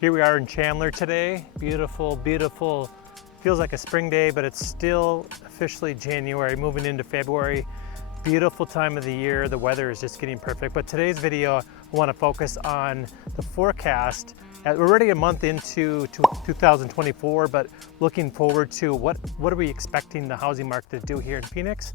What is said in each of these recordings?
Here we are in Chandler today. Beautiful, beautiful. Feels like a spring day, but it's still officially January, moving into February. Beautiful time of the year. The weather is just getting perfect. But today's video, I want to focus on the forecast. We're already a month into 2024, but looking forward to what are we expecting the housing market to do here in Phoenix?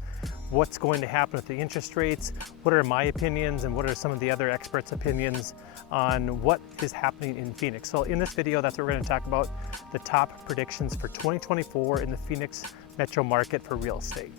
What's going to happen with the interest rates? What are my opinions and what are some of the other experts' opinions on what is happening in Phoenix? So in this video, that's what we're going to talk about, the top predictions for 2024 in the Phoenix metro market for real estate.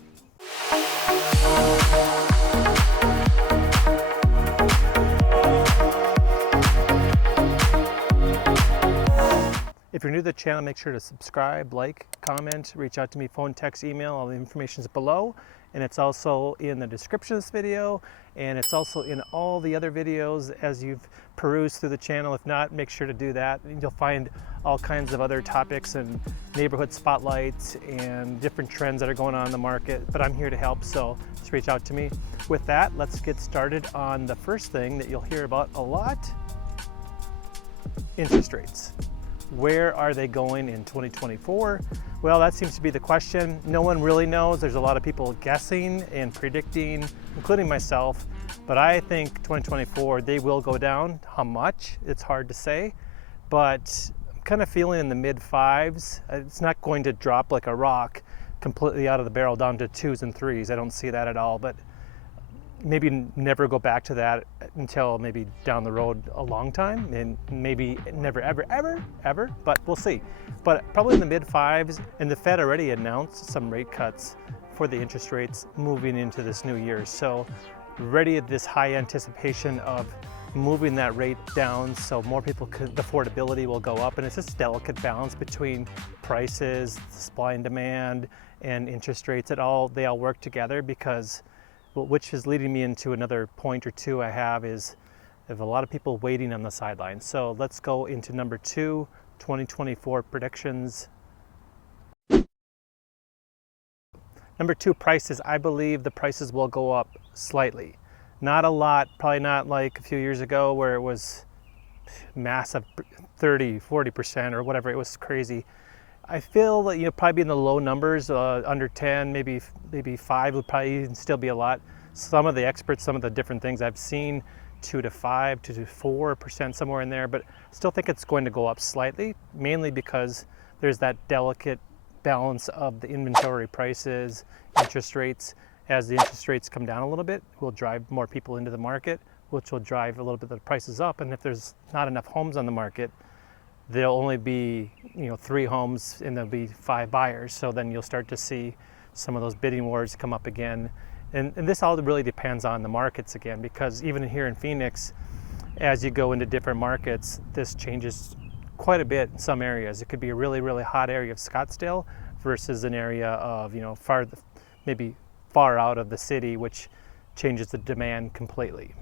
If you're new to the channel, make sure to subscribe, like, comment, reach out to me, phone, text, email. All the information is below, and it's also in the description of this video, and it's also in all the other videos as you've perused through the channel. If not, make sure to do that. And you'll find all kinds of other topics and neighborhood spotlights and different trends that are going on in the market, but I'm here to help, so just reach out to me. With that, let's get started on the first thing that you'll hear about a lot: interest rates. Where are they going in 2024? Well, that seems to be the question. No one really knows. There's a lot of people guessing and predicting, including myself, but I think 2024, they will go down. How much? It's hard to say, but I'm kind of feeling in the mid fives. It's not going to drop like a rock completely out of the barrel down to 2s and 3s. I don't see that at all, but maybe never go back to that until maybe down the road a long time, and maybe never ever, but we'll see. But probably in the mid fives, and the Fed already announced some rate cuts for the interest rates moving into this new year. So ready at this high anticipation of moving that rate down so more people could, the affordability will go up, and it's this delicate balance between prices, supply and demand, and interest rates. They all work together, because which is leading me into another point or two I have is a lot of people waiting on the sidelines. So let's go into number 2, 2024 predictions. Number 2, prices. I believe the prices will go up slightly. Not a lot, probably not like a few years ago where it was massive 30, 40% or whatever. It was crazy. I feel that probably be in the low numbers, under 10, maybe 5 would probably even still be a lot. Some of the experts, some of the different things I've seen, 2 to 5 to 4%, somewhere in there, but still think it's going to go up slightly, mainly because there's that delicate balance of the inventory prices, interest rates. As the interest rates come down a little bit, will drive more people into the market, which will drive a little bit of the prices up. And if there's not enough homes on the market, there'll only be 3 homes and there'll be 5 buyers. So then you'll start to see some of those bidding wars come up again. And this all really depends on the markets again, because even here in Phoenix, as you go into different markets, this changes quite a bit in some areas. It could be a really, really hot area of Scottsdale versus an area of, maybe far out of the city, which changes the demand completely.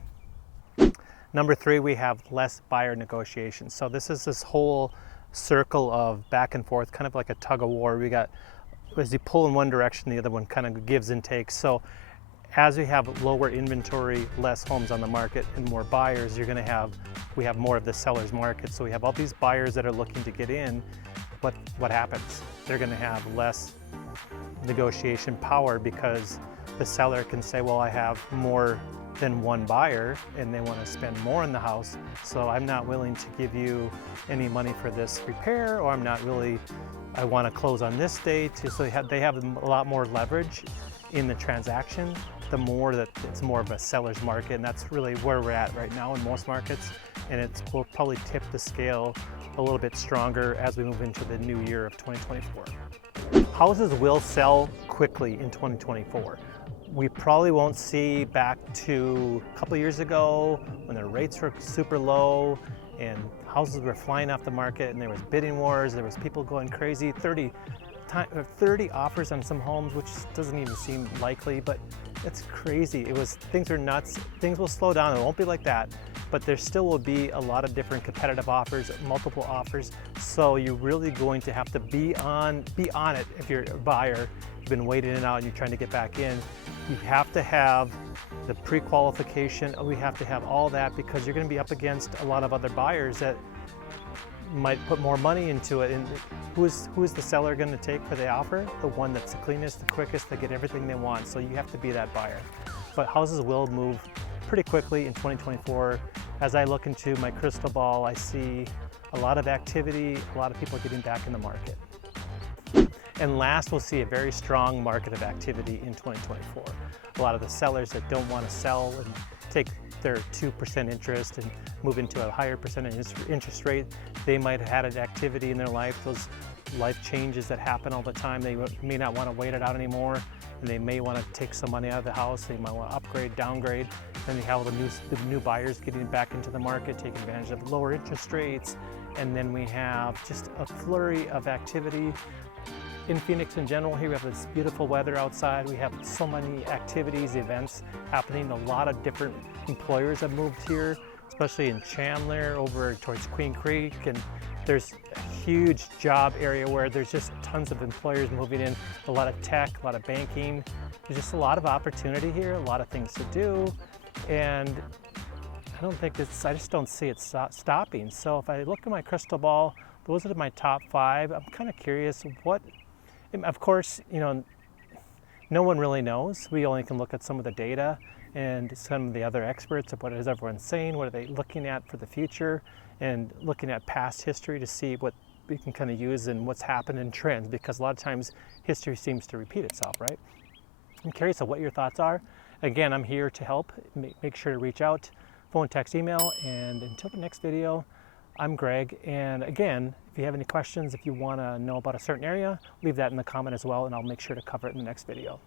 Number 3, we have less buyer negotiations. So this is this whole circle of back and forth, kind of like a tug of war. We got, as you pull in one direction, the other one kind of gives and takes. So as we have lower inventory, less homes on the market, and more buyers, we have more of the seller's market. So we have all these buyers that are looking to get in. What happens? They're going to have less negotiation power, because the seller can say, well, I have more than one buyer and they want to spend more on the house, so I'm not willing to give you any money for this repair, or I want to close on this date. So they have a lot more leverage in the transaction, the more that it's more of a seller's market, and that's really where we're at right now in most markets, and will probably tip the scale a little bit stronger as we move into the new year of 2024. Houses will sell quickly in 2024. We probably won't see back to a couple years ago when the rates were super low and houses were flying off the market and there was bidding wars, there was people going crazy, 30 offers on some homes, which doesn't even seem likely, but it's crazy. Things are nuts. Things will slow down. It won't be like that, but there still will be a lot of different competitive offers, multiple offers. So you're really going to have to be on it. If you're a buyer, you've been waiting it out and you're trying to get back in, you have to have the pre-qualification. We have to have all that, because you're going to be up against a lot of other buyers that might put more money into it. And who is the seller going to take for the offer? The one that's the cleanest, the quickest, they get everything they want. So you have to be that buyer. But houses will move pretty quickly in 2024. As I look into my crystal ball, I see a lot of activity, a lot of people getting back in the market. And last, we'll see a very strong market of activity in 2024. A lot of the sellers that don't want to sell and take their 2% interest and move into a higher percentage interest rate, they might have had an activity in their life, those life changes that happen all the time. They may not want to wait it out anymore, and they may want to take some money out of the house. They might want to upgrade, downgrade. Then you have all the new buyers getting back into the market, taking advantage of lower interest rates. And then we have just a flurry of activity. In Phoenix in general, here we have this beautiful weather outside. We have so many activities, events happening. A lot of different employers have moved here, especially in Chandler over towards Queen Creek. And there's a huge job area where there's just tons of employers moving in, a lot of tech, a lot of banking. There's just a lot of opportunity here, a lot of things to do. And I just don't see it stopping. So if I look at my crystal ball, those are my top 5. I'm kind of curious of course, no one really knows. We only can look at some of the data and some of the other experts of what is everyone saying, what are they looking at for the future, and looking at past history to see what we can kind of use and what's happened in trends, because a lot of times history seems to repeat itself, right? I'm curious of what your thoughts are. Again, I'm here to help. Make sure to reach out, phone, text, email, and until the next video, I'm Greg. And again, if you have any questions, if you want to know about a certain area, leave that in the comment as well, and I'll make sure to cover it in the next video.